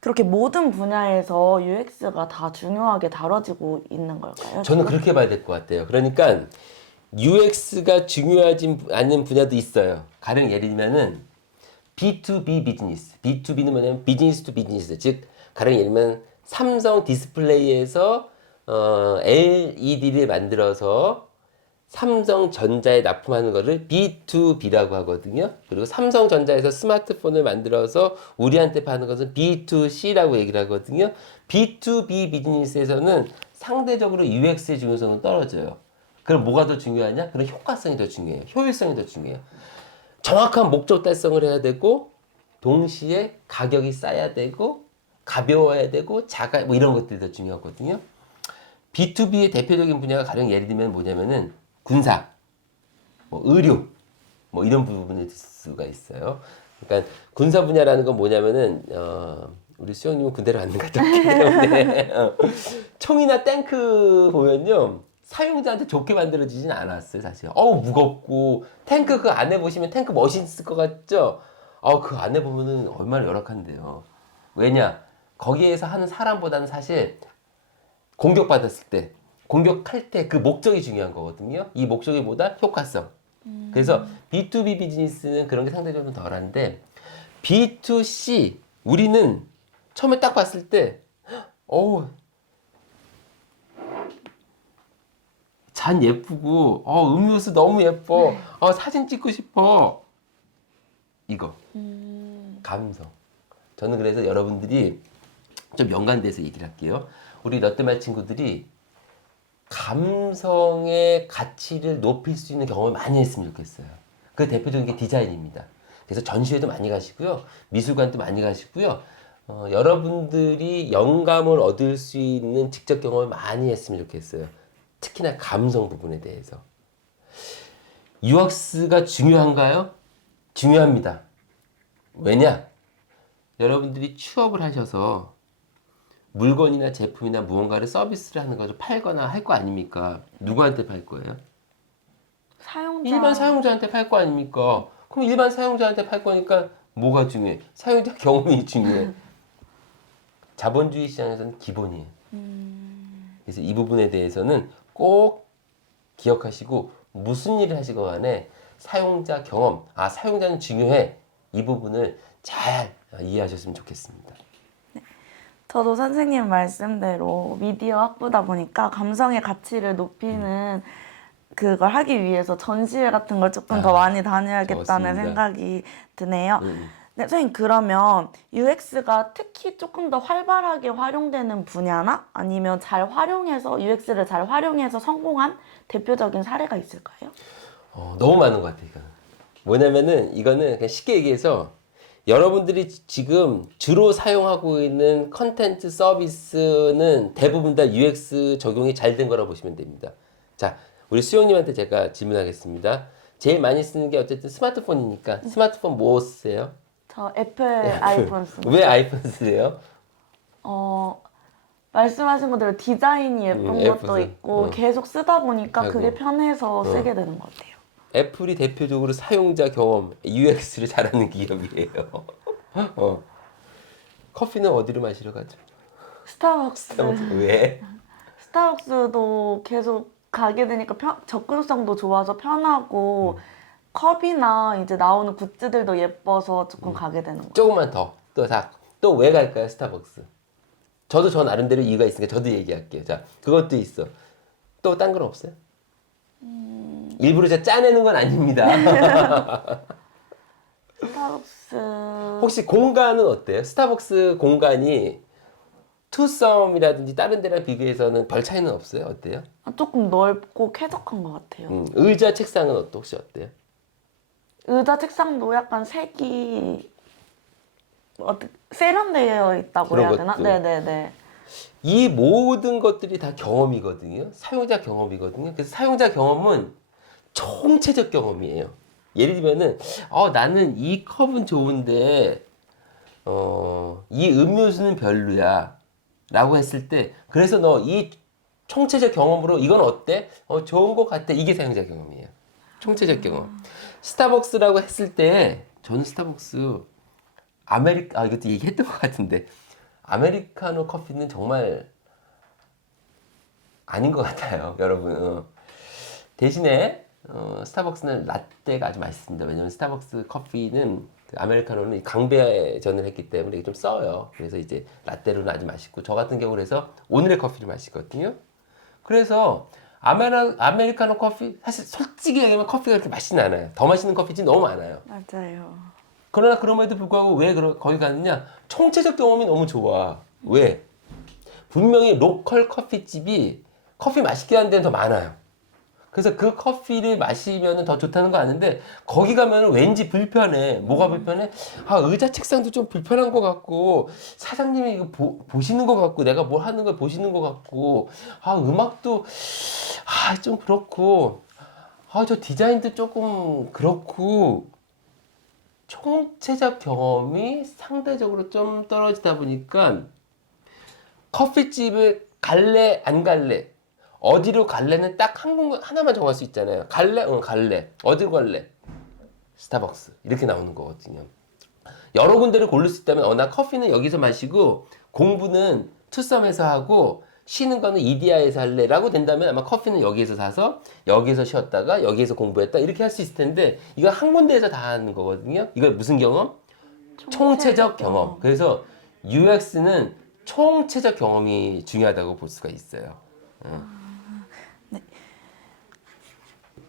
그렇게 모든 분야에서 UX가 다 중요하게 다뤄지고 있는 걸까요? 저는 그렇게 봐야 될 것 같아요. 그러니까 UX가 중요하지 않은 분야도 있어요. 가령 예를 들면은 B2B 비즈니스. B2B는 뭐냐면 비즈니스 투 비즈니스. 즉 가령 예를 들면 삼성 디스플레이에서 LED를 만들어서 삼성전자에 납품하는 거를 B2B라고 하거든요. 그리고 삼성전자에서 스마트폰을 만들어서 우리한테 파는 것은 B2C라고 얘기를 하거든요. B2B 비즈니스에서는 상대적으로 UX의 중요성은 떨어져요. 그럼 뭐가 더 중요하냐? 그럼 효과성이 더 중요해요. 효율성이 더 중요해요. 정확한 목적 달성을 해야 되고 동시에 가격이 싸야 되고 가벼워야 되고 뭐 이런 것들이 더 중요하거든요. B2B의 대표적인 분야가 가령 예를 들면 뭐냐면은 군사, 뭐 의료, 뭐 이런 부분일 수가 있어요. 그러니까 군사 분야라는 건 뭐냐면은 우리 수영님은 군대를 안 갔다 왔기 때문에 총이나 탱크 보면요 사용자한테 좋게 만들어지진 않았어요 사실. 무겁고 탱크 그 안에 보시면 탱크 멋있을 것 같죠? 그 안에 보면은 얼마나 열악한데요. 왜냐? 거기에서 하는 사람보다는 사실 공격받았을 때, 공격할 때 그 목적이 중요한 거거든요. 이 목적이 보다 효과성. 그래서 B2B 비즈니스는 그런 게 상대적으로 덜한데 B2C 우리는 처음에 딱 봤을 때 잔 예쁘고 음료수 너무 예뻐. 사진 찍고 싶어. 이거 감성. 저는 그래서 여러분들이 좀 연관돼서 얘기를 할게요. 우리 롯데말 친구들이 감성의 가치를 높일 수 있는 경험을 많이 했으면 좋겠어요. 그 대표적인 게 디자인입니다. 그래서 전시회도 많이 가시고요. 미술관도 많이 가시고요. 여러분들이 영감을 얻을 수 있는 직접 경험을 많이 했으면 좋겠어요. 특히나 감성 부분에 대해서. UX가 중요한가요? 중요합니다. 왜냐? 여러분들이 취업을 하셔서 물건이나 제품이나 무언가를 서비스를 하는 거죠. 팔거나 할 거 아닙니까? 누구한테 팔 거예요? 사용자. 일반 사용자한테 팔 거 아닙니까? 그럼 일반 사용자한테 팔 거니까 뭐가 중요해? 사용자 경험이 중요해. 자본주의 시장에서는 기본이에요. 그래서 이 부분에 대해서는 꼭 기억하시고 무슨 일을 하시건 간에 사용자 경험, 사용자는 중요해. 이 부분을 잘 이해하셨으면 좋겠습니다. 저도 선생님 말씀대로 미디어 학부다 보니까 감성의 가치를 높이는 그걸 하기 위해서 전시회 같은 걸 조금 더 많이 다녀야겠다는 좋습니다. 생각이 드네요. 네, 선생님 그러면 UX가 특히 조금 더 활발하게 활용되는 분야나 아니면 UX를 잘 활용해서 성공한 대표적인 사례가 있을까요? 너무 많은 것 같아요. 이거는. 뭐냐면은 이거는 그냥 쉽게 얘기해서 여러분들이 지금 주로 사용하고 있는 컨텐츠 서비스는 대부분 다 UX 적용이 잘 된 거라고 보시면 됩니다. 자, 우리 수영님한테 제가 질문하겠습니다. 제일 많이 쓰는 게 어쨌든 스마트폰이니까 스마트폰 뭐 쓰세요? 저 애플 아이폰 씁니다. 왜 아이폰 쓰세요? 말씀하신 것대로 디자인이 예쁜 것도 예뻐서. 있고 계속 쓰다 보니까 아이고. 그게 편해서 쓰게 되는 것 같아요. 애플이 대표적으로 사용자 경험, UX를 잘하는 기업이에요. 커피는 어디로 마시러 가죠? 스타벅스. 왜? 스타벅스도 계속 가게 되니까 접근성도 좋아서 편하고 컵이나 이제 나오는 굿즈들도 예뻐서 조금 가게 되는 것 같아요. 조금만 더. 또 왜 갈까요, 스타벅스? 저도 저 나름대로 이유가 있으니까 저도 얘기할게요. 자, 그것도 있어. 또 딴 건 없어요? 일부러 제가 짜내는 건 아닙니다. 스타벅스 혹시 공간은 어때요? 스타벅스 공간이 투썸이라든지 다른 데랑 비교해서는 별 차이는 없어요? 어때요? 조금 넓고 쾌적한 것 같아요. 의자 책상은 혹시 어때요? 의자 책상도 약간 색이 세련되어 있다고 해야 되나? 것들. 네네네. 이 모든 것들이 다 경험이거든요. 사용자 경험이거든요. 그래서 사용자 경험은 총체적 경험이에요. 예를 들면은 나는 이 컵은 좋은데 이 음료수는 별로야 라고 했을 때 그래서 너 이 총체적 경험으로 이건 어때? 좋은 것 같아. 이게 사용자 경험이에요. 총체적 경험. 스타벅스라고 했을 때 저는 스타벅스 이것도 얘기했던 것 같은데 아메리카노 커피는 정말 아닌 것 같아요, 여러분. 대신에 스타벅스는 라떼가 아주 맛있습니다. 왜냐면 스타벅스 커피는 그 아메리카노는 강배전을 했기 때문에 이게 좀 써요. 그래서 이제 라떼로는 아주 맛있고 저 같은 경우는 그래서 오늘의 커피를 마시거든요. 그래서 아메리카노 커피 사실 솔직히 얘기하면 커피가 그렇게 맛있진 않아요. 더 맛있는 커피집 너무 많아요. 맞아요. 그러나 그럼에도 불구하고 왜 거기 가느냐? 총체적 경험이 너무 좋아. 왜? 분명히 로컬 커피집이 커피 맛있게 하는 데는 더 많아요. 그래서 그 커피를 마시면 더 좋다는 거 아는데 거기 가면 왠지 불편해. 뭐가 불편해? 의자 책상도 좀 불편한 것 같고 사장님이 이거 보시는 것 같고 내가 뭘 하는 걸 보시는 것 같고 음악도 좀 그렇고 저 디자인도 조금 그렇고 총체적 경험이 상대적으로 좀 떨어지다 보니까 커피집을 갈래 안 갈래 어디로 갈래는 딱 한 군데 하나만 정할 수 있잖아요. 갈래? 응 갈래. 어디로 갈래? 스타벅스 이렇게 나오는 거거든요. 여러 군데를 고를 수 있다면 나 커피는 여기서 마시고 공부는 투썸에서 하고 쉬는 거는 이디야에서 할래 라고 된다면 아마 커피는 여기에서 사서 여기에서 쉬었다가 여기에서 공부했다 이렇게 할 수 있을 텐데 이거 한 군데에서 다 하는 거거든요. 이거 무슨 경험? 총체적 경험. 그래서 UX는 총체적 경험이 중요하다고 볼 수가 있어요.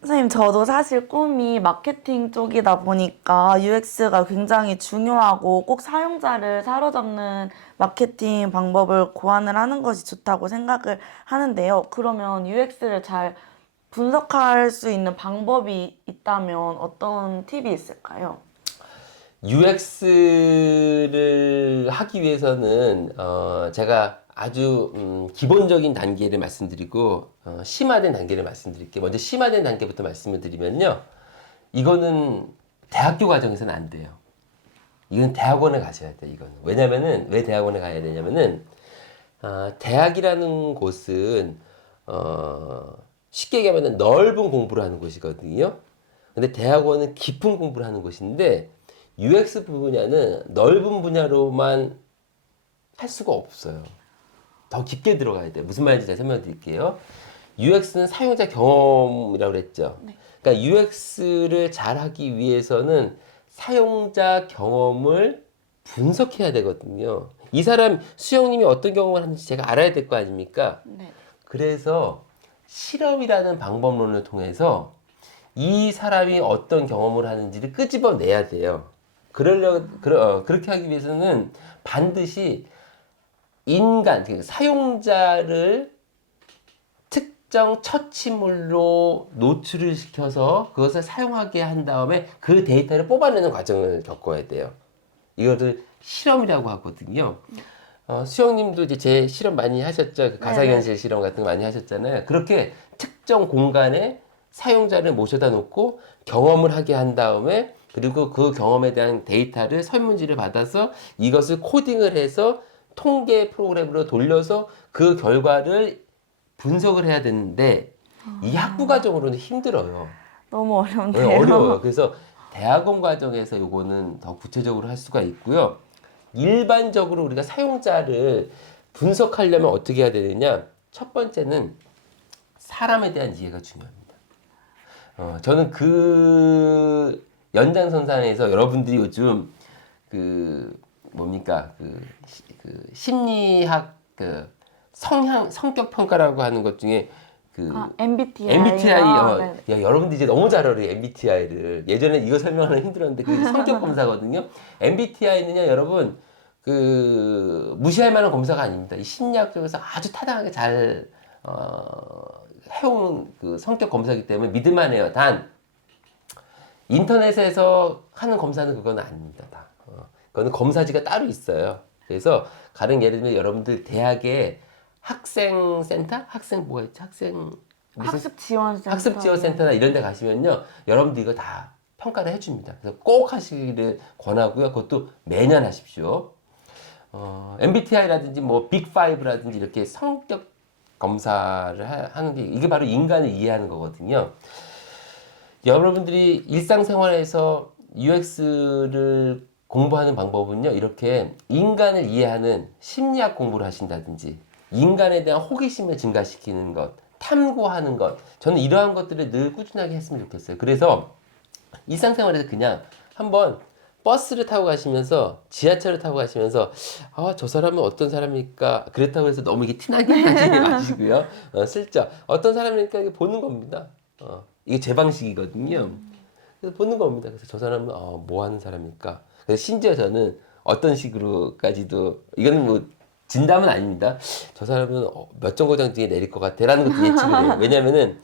선생님, 저도 사실 꿈이 마케팅 쪽이다 보니까 UX가 굉장히 중요하고 꼭 사용자를 사로잡는 마케팅 방법을 고안을 하는 것이 좋다고 생각을 하는데요. 그러면 UX를 잘 분석할 수 있는 방법이 있다면 어떤 팁이 있을까요? UX를 하기 위해서는 제가 아주 기본적인 단계를 말씀드리고 심화된 단계를 말씀드릴게요. 먼저 심화된 단계부터 말씀을 드리면요. 이거는 대학교 과정에서는 안 돼요. 이건 대학원에 가셔야 돼요. 이거는. 왜냐면은 왜 대학원에 가야 되냐면은 대학이라는 곳은 쉽게 얘기하면 넓은 공부를 하는 곳이거든요. 근데 대학원은 깊은 공부를 하는 곳인데 UX 분야는 넓은 분야로만 할 수가 없어요. 더 깊게 들어가야 돼요. 무슨 말인지 제가 설명드릴게요. UX는 사용자 경험이라고 그랬죠. 네. 그러니까 UX를 잘하기 위해서는 사용자 경험을 분석해야 되거든요. 이 사람 수영님이 어떤 경험을 하는지 제가 알아야 될 거 아닙니까? 네. 그래서 실험이라는 방법론을 통해서 이 사람이 어떤 경험을 하는지를 끄집어내야 돼요. 그렇게 하기 위해서는 반드시 사용자를 특정 처치물로 노출을 시켜서 그것을 사용하게 한 다음에 그 데이터를 뽑아내는 과정을 겪어야 돼요. 이것을 실험이라고 하거든요. 수영님도 이제 제 실험 많이 하셨죠? 그 가상현실 실험 같은 거 많이 하셨잖아요. 그렇게 특정 공간에 사용자를 모셔다 놓고 경험을 하게 한 다음에 그리고 그 경험에 대한 데이터를 설문지를 받아서 이것을 코딩을 해서 통계 프로그램으로 돌려서 그 결과를 분석을 해야 되는데 이 학부 과정으로는 힘들어요. 너무 네, 어려운데요. 어려워요. 그래서 대학원 과정에서 요거는 더 구체적으로 할 수가 있고요. 일반적으로 우리가 사용자를 분석하려면 어떻게 해야 되느냐? 첫 번째는 사람에 대한 이해가 중요합니다. 저는 그 연장선상에서 여러분들이 요즘 그 뭡니까 그 심리학 그 성격 평가라고 하는 것 중에 그 MBTI. MBTI 네. 야, 여러분들 이제 너무 잘 알아요. MBTI를 예전에 이거 설명하는 힘들었는데 그 성격 검사거든요. MBTI는요 여러분 그 무시할 만한 검사가 아닙니다. 이 심리학 쪽에서 아주 타당하게 잘 해온 그 성격 검사이기 때문에 믿을만해요. 단 인터넷에서 하는 검사는 그건 아닙니다. 다. 그거는 검사지가 따로 있어요. 그래서 가령 예를 들면 여러분들 대학에 학생센터? 학생 뭐가 있지? 학습지원센터나 이런 데 가시면요. 여러분들 이거 다 평가를 해줍니다. 그래서 꼭 하시기를 권하고요. 그것도 매년 하십시오. MBTI라든지 뭐 빅5라든지 이렇게 성격 검사를 하는 게 이게 바로 인간을 이해하는 거거든요. 여러분들이 일상생활에서 UX를 공부하는 방법은요, 이렇게 인간을 이해하는 심리학 공부를 하신다든지, 인간에 대한 호기심을 증가시키는 것, 탐구하는 것, 저는 이러한 것들을 늘 꾸준하게 했으면 좋겠어요. 그래서 일상생활에서 그냥 한번 버스를 타고 가시면서, 지하철을 타고 가시면서, 아, 저 사람은 어떤 사람일까? 그렇다고 해서 너무 이게 티나게 하지 마시고요. 슬쩍 어떤 사람일까? 이게 보는 겁니다. 이게 제 방식이거든요. 그래서 보는 겁니다. 그래서 저 사람은 뭐 하는 사람일까? 그래서 심지어 저는 어떤 식으로까지도, 이거는 뭐 진담은 아닙니다. 저 사람은 몇 정거장 뒤에 내릴 것 같아라는 것도 예측을 해요. 왜냐면은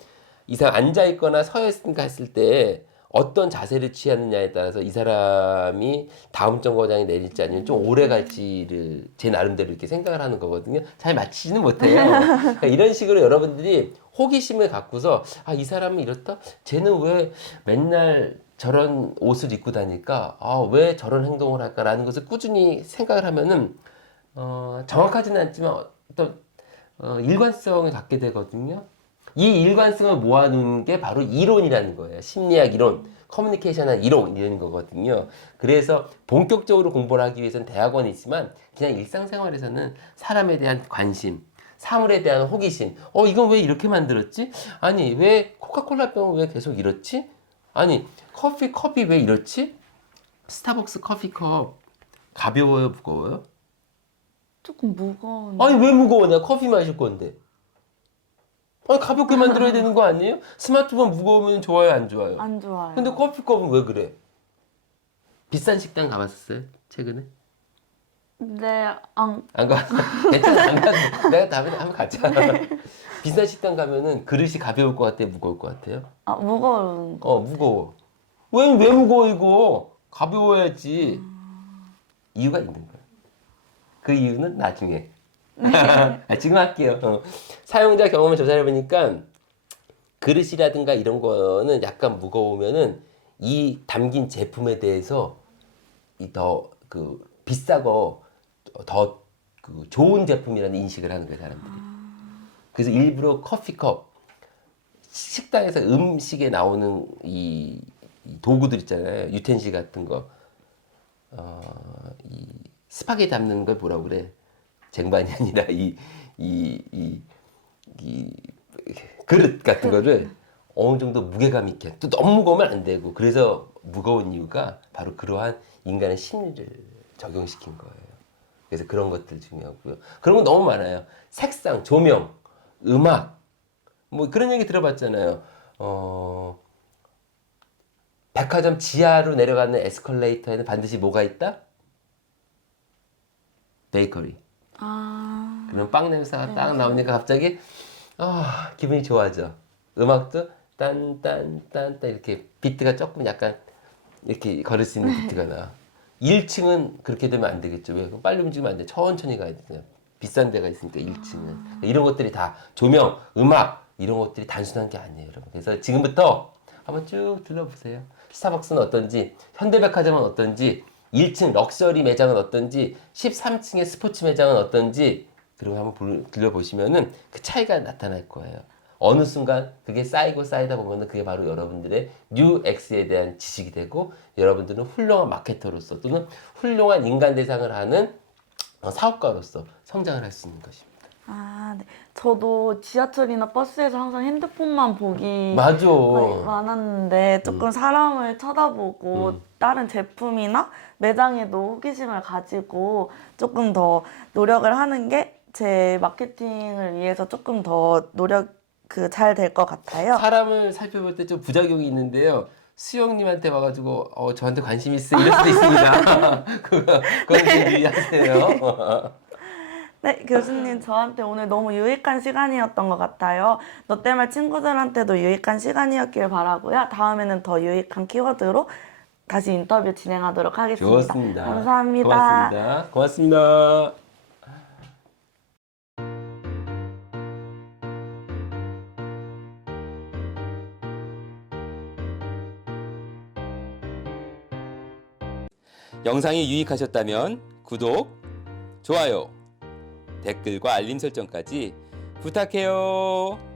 이 사람 앉아 있거나 서 있으니까 했을 때 어떤 자세를 취하느냐에 따라서 이 사람이 다음 정거장에 내릴지 아니면 좀 오래 갈지를 제 나름대로 이렇게 생각을 하는 거거든요. 잘 맞히지는 못해요. 그러니까 이런 식으로 여러분들이 호기심을 갖고서, 아, 이 사람은 이렇다? 쟤는 왜 맨날 저런 옷을 입고 다닐까? 아, 왜 저런 행동을 할까라는 것을 꾸준히 생각을 하면은 정확하지는 않지만 어떤 일관성을 갖게 되거든요. 이 일관성을 모아놓은 게 바로 이론이라는 거예요. 심리학 이론, 커뮤니케이션한 이론이라는 거거든요. 그래서 본격적으로 공부를 하기 위해서는 대학원이 있지만 그냥 일상생활에서는 사람에 대한 관심, 사물에 대한 호기심. 이건 왜 이렇게 만들었지? 아니, 왜 코카콜라 병은 왜 계속 이렇지? 아니, 컵이 왜 이렇지? 스타벅스 커피컵 가벼워요, 무거워요? 조금 무거운. 아니, 왜 무거워? 내가 커피 마실 건데. 아니, 가볍게 만들어야 되는 거 아니에요? 스마트폰 무거우면 좋아요, 안 좋아요? 안 좋아요. 근데 커피컵은 왜 그래? 비싼 식당 가봤었어요? 최근에? 네, 안, 안 가? 괜찮아, 안 가. 내가 다음에 한번 가자. 비싼 식당 가면은 그릇이 가벼울 것 같아요, 무거울 것 같아요? 무거운 거. 무거워. 왜 무거워, 이거? 가벼워야지. 이유가 있는 거야. 그 이유는 나중에. 지금 할게요. 사용자 경험을 조사해보니까 그릇이라든가 이런 거는 약간 무거우면은 이 담긴 제품에 대해서 더 그 비싸고 더 그 좋은 제품이라는 인식을 하는 거예요, 사람들이. 그래서 일부러 커피컵, 식당에서 음식에 나오는 이 도구들 있잖아요. 유텐실 같은 거. 이 스파게티 담는 걸 뭐라고 그래? 쟁반이 아니라 이 그릇 같은 거를 어느 정도 무게감 있게, 또 너무 무거우면 안 되고, 그래서 무거운 이유가 바로 그러한 인간의 심리를 적용시킨 거예요. 그래서 그런 것들 중요하고요. 그런 거 너무 많아요. 색상, 조명, 음악, 뭐 그런 얘기 들어봤잖아요. 백화점 지하로 내려가는 에스컬레이터에는 반드시 뭐가 있다? 베이커리. 그러면 빵 냄새가 딱 나오니까 갑자기 기분이 좋아져. 음악도 딴딴딴딴 이렇게 비트가 조금 약간 이렇게 걸을 수 있는 비트가 나. 1층은 그렇게 되면 안 되겠죠. 왜? 그럼 빨리 움직이면 안 돼. 천천히 가야 돼. 그냥 비싼 데가 있으니까 1층은. 이런 것들이 다 조명, 음악 이런 것들이 단순한 게 아니에요, 여러분. 그래서 지금부터 한번 쭉 둘러보세요. 스타벅스는 어떤지, 현대백화점은 어떤지, 1층 럭셔리 매장은 어떤지, 13층의 스포츠 매장은 어떤지, 그리고 한번 들려보시면은 그 차이가 나타날 거예요. 어느 순간 그게 쌓이다 보면은 그게 바로 여러분들의 UX에 대한 지식이 되고, 여러분들은 훌륭한 마케터로서 또는 훌륭한 인간 대상을 하는 사업가로서 성장을 할 수 있는 것입니다. 네. 저도 지하철이나 버스에서 항상 핸드폰만 보기 맞아. 거의 많았는데 조금 사람을 쳐다보고 다른 제품이나 매장에도 호기심을 가지고 조금 더 노력을 하는 게 제 마케팅을 위해서 조금 더 잘 될 것 같아요. 사람을 살펴볼 때 좀 부작용이 있는데요. 수영님한테 와가지고 저한테 관심 있어 이럴 수도 있습니다. 그건 좀 유의하세요. 네, 교수님 저한테 오늘 너무 유익한 시간이었던 것 같아요. 너 때문에 친구들한테도 유익한 시간이었길 바라고요. 다음에는 더 유익한 키워드로 다시 인터뷰 진행하도록 하겠습니다. 좋습니다. 감사합니다. 고맙습니다. 고맙습니다. 영상이 유익하셨다면 구독, 좋아요, 댓글과 알림 설정까지 부탁해요.